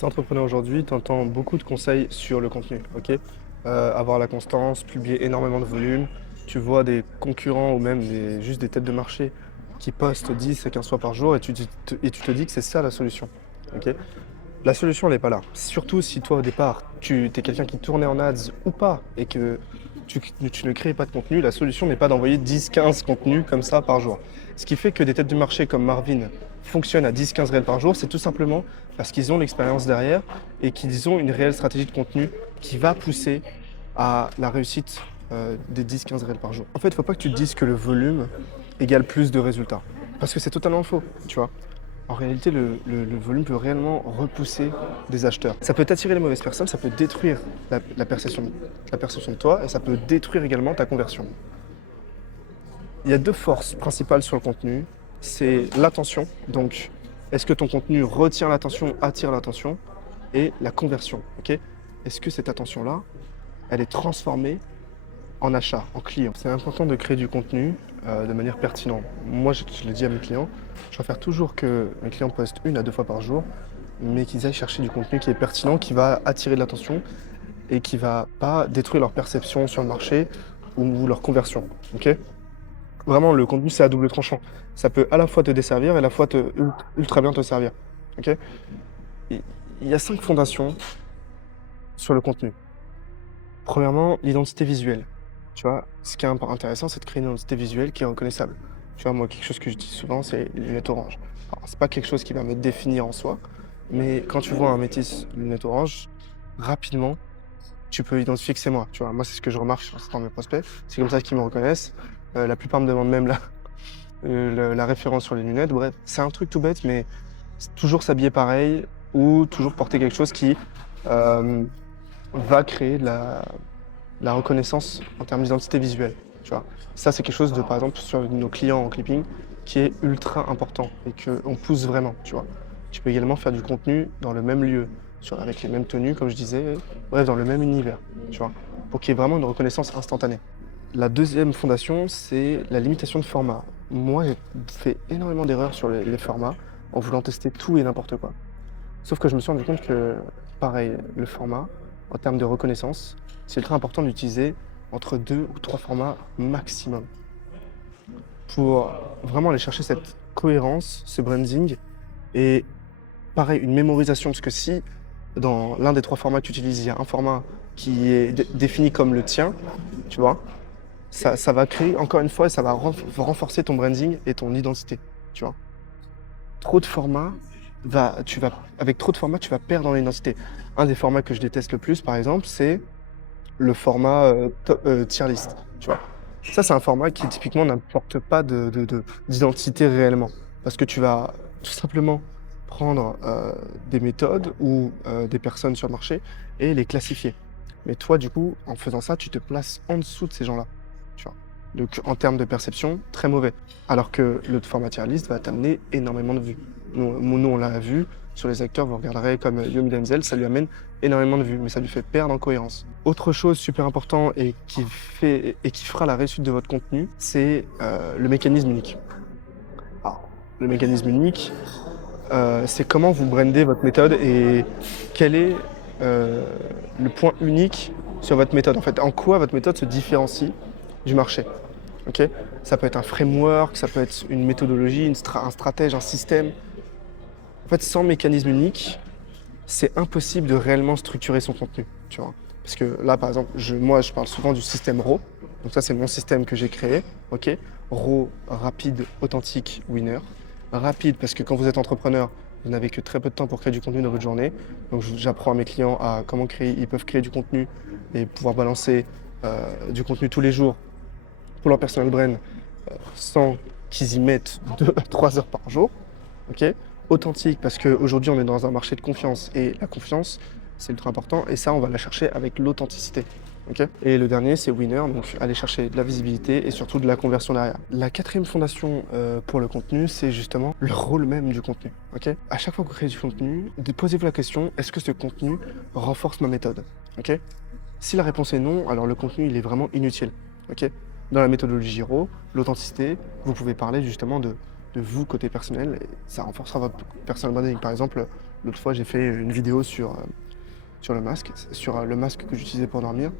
tu es entrepreneur aujourd'hui, tu entends beaucoup de conseils sur le contenu, ok? Avoir la constance, publier énormément de volume. Tu vois des concurrents ou même juste des têtes de marché qui postent 10 à 15 fois par jour et tu te dis que c'est ça la solution, ok? La solution, elle n'est pas là. Surtout si toi, au départ, tu es quelqu'un qui tournait en ads ou pas et que tu ne crées pas de contenu, la solution n'est pas d'envoyer 10-15 contenus comme ça par jour. Ce qui fait que des têtes de marché comme Marvin fonctionnent à 10-15 réels par jour, c'est tout simplement parce qu'ils ont l'expérience derrière et qu'ils ont une réelle stratégie de contenu qui va pousser à la réussite des 10-15 réels par jour. En fait, il ne faut pas que tu te dises que le volume égale plus de résultats. Parce que c'est totalement faux, tu vois. En réalité, le volume peut réellement repousser des acheteurs. Ça peut t'attirer les mauvaises personnes, ça peut détruire la perception de toi et ça peut détruire également ta conversion. Il y a deux forces principales sur le contenu. C'est l'attention, donc est-ce que ton contenu retient l'attention, attire l'attention, et la conversion, ok? Est-ce que cette attention-là, elle est transformée en achat, en client? C'est important de créer du contenu de manière pertinente. Moi, je l'ai dit à mes clients, je préfère toujours que mes clients postent 1 à 2 fois par jour, mais qu'ils aillent chercher du contenu qui est pertinent, qui va attirer de l'attention et qui va pas détruire leur perception sur le marché ou leur conversion, ok? Vraiment, le contenu, c'est à double tranchant. Ça peut à la fois te desservir et à la fois ultra bien te servir, ok? Il il y a 5 fondations sur le contenu. Premièrement, l'identité visuelle. Tu vois, ce qui est intéressant, c'est de créer une identité visuelle qui est reconnaissable. Tu vois, moi, quelque chose que je dis souvent, c'est les lunettes oranges. Alors, c'est pas quelque chose qui va me définir en soi, mais quand tu vois un métis lunettes oranges, rapidement, tu peux identifier que c'est moi. Tu vois, moi, c'est ce que je remarque dans mes prospects. C'est comme ça qu'ils me reconnaissent. La plupart me demandent même la référence sur les lunettes. Bref, c'est un truc tout bête, mais c'est toujours s'habiller pareil ou toujours porter quelque chose qui euh, va créer la reconnaissance en termes d'identité visuelle, tu vois. Ça, c'est quelque chose de, par exemple, sur nos clients en clipping, qui est ultra important et qu'on pousse vraiment, tu vois. Tu peux également faire du contenu dans le même lieu, avec les mêmes tenues, comme je disais, bref, dans le même univers, tu vois, pour qu'il y ait vraiment une reconnaissance instantanée. La deuxième fondation, c'est la limitation de format. Moi, j'ai fait énormément d'erreurs sur les formats en voulant tester tout et n'importe quoi. Sauf que je me suis rendu compte que, pareil, le format, en termes de reconnaissance, c'est ultra important d'utiliser entre 2 ou 3 formats maximum pour vraiment aller chercher cette cohérence, ce branding et pareil, une mémorisation. Parce que si dans l'un des 3 formats que tu utilises, il y a un format qui est défini comme le tien, tu vois, ça va créer, encore une fois, et ça va renforcer ton branding et ton identité, tu vois. Trop de formats, avec trop de formats, tu vas perdre en identité. Un des formats que je déteste le plus, par exemple, c'est le format tier list, tu vois. Ça, c'est un format qui typiquement n'apporte pas d'identité réellement. Parce que tu vas tout simplement prendre des méthodes ou des personnes sur le marché et les classifier. Mais toi, du coup, en faisant ça, tu te places en dessous de ces gens-là, tu vois. Donc, en termes de perception, très mauvais. Alors que le format tier list va t'amener énormément de vues. Nous, on l'a vu sur les acteurs, vous regarderez comme Yomi Denzel, ça lui amène énormément de vues, mais ça lui fait perdre en cohérence. Autre chose super important et qui fera la réussite de votre contenu, c'est le mécanisme unique. Alors, le mécanisme unique, c'est comment vous brandez votre méthode et quel est le point unique sur votre méthode. En fait, en quoi votre méthode se différencie du marché. Ok, ça peut être un framework, ça peut être une méthodologie, un stratège, un système. En fait, sans mécanisme unique, c'est impossible de réellement structurer son contenu, tu vois. Parce que là, par exemple, moi, je parle souvent du système RAW. Donc ça, c'est mon système que j'ai créé, ok. RAW, rapide, authentique, winner. Rapide, parce que quand vous êtes entrepreneur, vous n'avez que très peu de temps pour créer du contenu dans votre journée. Donc j'apprends à mes clients à comment ils peuvent créer du contenu et pouvoir balancer du contenu tous les jours pour leur personal brand sans qu'ils y mettent 2 à 3 heures par jour, ok. Authentique, parce qu'aujourd'hui, on est dans un marché de confiance et la confiance, c'est ultra important et ça, on va la chercher avec l'authenticité. ok. Et le dernier, c'est winner, donc aller chercher de la visibilité et surtout de la conversion derrière. La quatrième fondation pour le contenu, c'est justement le rôle même du contenu. ok. À chaque fois que vous créez du contenu, posez-vous la question, est-ce que ce contenu renforce ma méthode? ok. Si la réponse est non, alors le contenu, il est vraiment inutile. ok. Dans la méthodologie RAW, l'authenticité, vous pouvez parler justement de vous côté personnel et ça renforcera votre personal branding. Par exemple, L'autre fois, j'ai fait une vidéo sur le masque que j'utilisais pour dormir.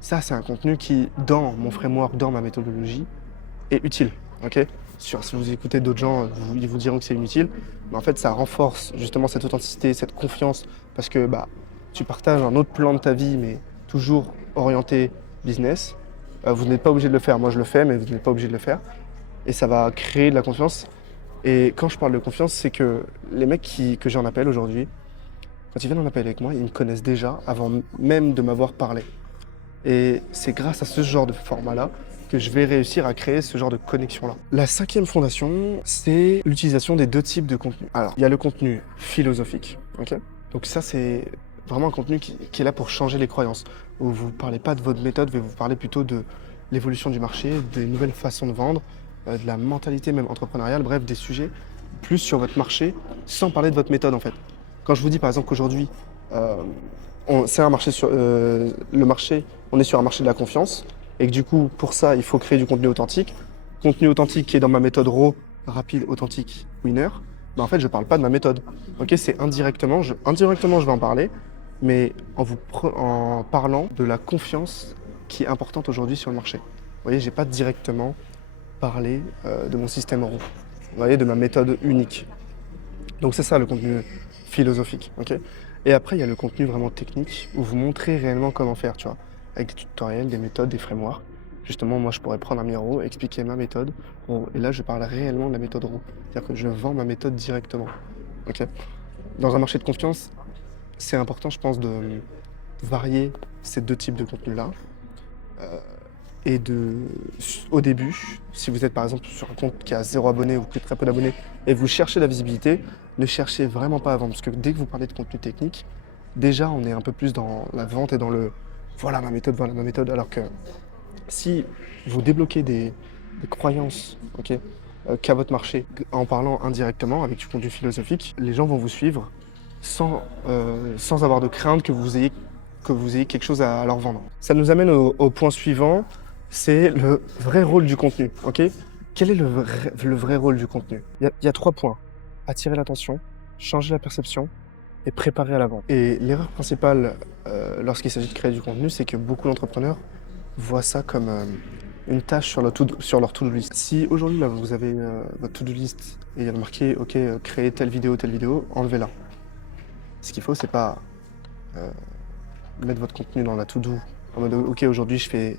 Ça, c'est un contenu qui, dans mon framework, dans ma méthodologie, est utile. Ok. Si vous écoutez d'autres gens, ils vous diront que c'est inutile. Mais en fait, ça renforce justement cette authenticité, cette confiance, parce que bah, tu partages un autre plan de ta vie, mais toujours orienté business. Vous n'êtes pas obligé de le faire. Moi, je le fais, mais vous n'êtes pas obligé de le faire. Et ça va créer de la confiance. Et quand je parle de confiance, c'est que les mecs que j'en appelle aujourd'hui, quand ils viennent en appel avec moi, ils me connaissent déjà avant même de m'avoir parlé. Et c'est grâce à ce genre de format-là que je vais réussir à créer ce genre de connexion-là. La cinquième fondation, c'est l'utilisation des deux types de contenu. Alors, il y a le contenu philosophique, ok. Donc ça, c'est vraiment un contenu qui est là pour changer les croyances, où vous ne parlez pas de votre méthode, mais vous parlez plutôt de l'évolution du marché, des nouvelles façons de vendre, de la mentalité même entrepreneuriale, bref, des sujets plus sur votre marché, sans parler de votre méthode en fait. Quand je vous dis par exemple qu'aujourd'hui, euh, c'est un marché le marché, on est sur un marché de la confiance, et que du coup, pour ça, il faut créer du contenu authentique. Contenu authentique qui est dans ma méthode RAW, rapide, authentique, winner. Ben en fait, je ne parle pas de ma méthode. Ok, c'est indirectement, indirectement, je vais en parler, mais en parlant de la confiance qui est importante aujourd'hui sur le marché. Vous voyez, j'ai pas directement parlé de mon système RAW. Vous voyez, de ma méthode unique. Donc c'est ça le contenu philosophique, ok. Et après, il y a le contenu vraiment technique où vous montrez réellement comment faire, tu vois, avec des tutoriels, des méthodes, des frameworks. Justement, moi, je pourrais prendre un miro, expliquer ma méthode, et là, je parle réellement de la méthode RAW. C'est-à-dire que je vends ma méthode directement, ok. Dans un marché de confiance, c'est important, je pense, de varier ces deux types de contenus-là. Euh, et au début, si vous êtes par exemple sur un compte qui a 0 abonné ou qui a très peu d'abonnés et vous cherchez la visibilité, ne cherchez vraiment pas à vendre. Parce que dès que vous parlez de contenu technique, déjà on est un peu plus dans la vente et dans le voilà ma méthode, voilà ma méthode. Alors que si vous débloquez des croyances, ok, qu'a votre marché en parlant indirectement avec du contenu philosophique, les gens vont vous suivre sans avoir de crainte que vous ayez quelque chose à leur vendre. Ça nous amène au point suivant, c'est le vrai rôle du contenu. Ok. Quel est le vrai rôle du contenu? Il y a 3 points. Attirer l'attention, changer la perception et préparer à la vente. Et l'erreur principale lorsqu'il s'agit de créer du contenu, c'est que beaucoup d'entrepreneurs voient ça comme une tâche sur leur to-do list. Si aujourd'hui là, vous avez votre to-do list et il y a marqué OK, créer telle vidéo, enlevez-la. Ce qu'il faut, c'est pas mettre votre contenu dans la to-do en mode OK, aujourd'hui je fais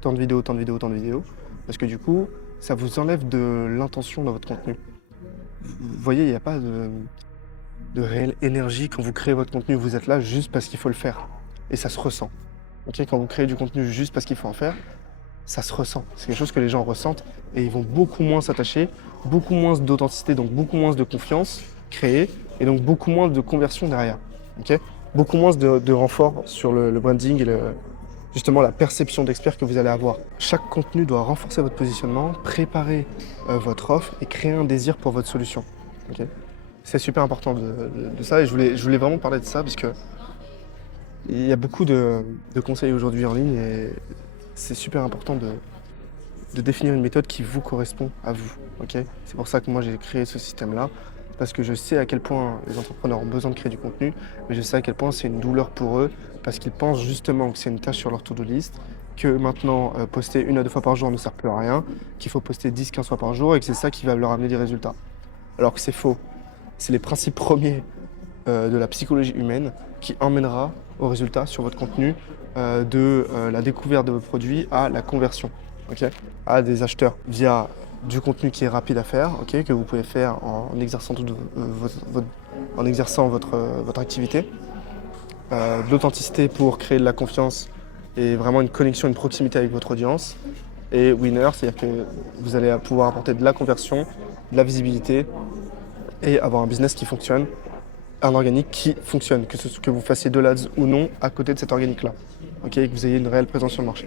tant de vidéos, tant de vidéos, tant de vidéos. Parce que du coup, ça vous enlève de l'intention dans votre contenu. Vous voyez, il n'y a pas de réelle énergie quand vous créez votre contenu. Vous êtes là juste parce qu'il faut le faire. Et ça se ressent. Ok, quand vous créez du contenu juste parce qu'il faut en faire, ça se ressent. C'est quelque chose que les gens ressentent et ils vont beaucoup moins s'attacher, beaucoup moins d'authenticité, donc beaucoup moins de confiance créée et donc beaucoup moins de conversion derrière. Ok, beaucoup moins de renfort sur le branding et justement la perception d'expert que vous allez avoir. Chaque contenu doit renforcer votre positionnement, préparer votre offre et créer un désir pour votre solution. Ok, c'est super important de ça et je voulais vraiment parler de ça parce que il y a beaucoup de conseils aujourd'hui en ligne et c'est super important de définir une méthode qui vous correspond à vous. Ok, c'est pour ça que moi j'ai créé ce système-là, parce que je sais à quel point les entrepreneurs ont besoin de créer du contenu, mais je sais à quel point c'est une douleur pour eux, parce qu'ils pensent justement que c'est une tâche sur leur to-do list, que maintenant poster 1 à 2 fois par jour ne sert plus à rien, qu'il faut poster 10-15 fois par jour et que c'est ça qui va leur amener des résultats. Alors que c'est faux. C'est les principes premiers de la psychologie humaine qui emmènera au résultat sur votre contenu de la découverte de vos produits à la conversion, ok, à des acheteurs via du contenu qui est rapide à faire, ok, que vous pouvez faire en exerçant, votre activité, de l'authenticité pour créer de la confiance et vraiment une connexion, une proximité avec votre audience, et winner, c'est-à-dire que vous allez pouvoir apporter de la conversion, de la visibilité et avoir un business qui fonctionne, un organique qui fonctionne, que vous fassiez de l'ADS ou non à côté de cet organique-là, ok, et que vous ayez une réelle présence sur le marché.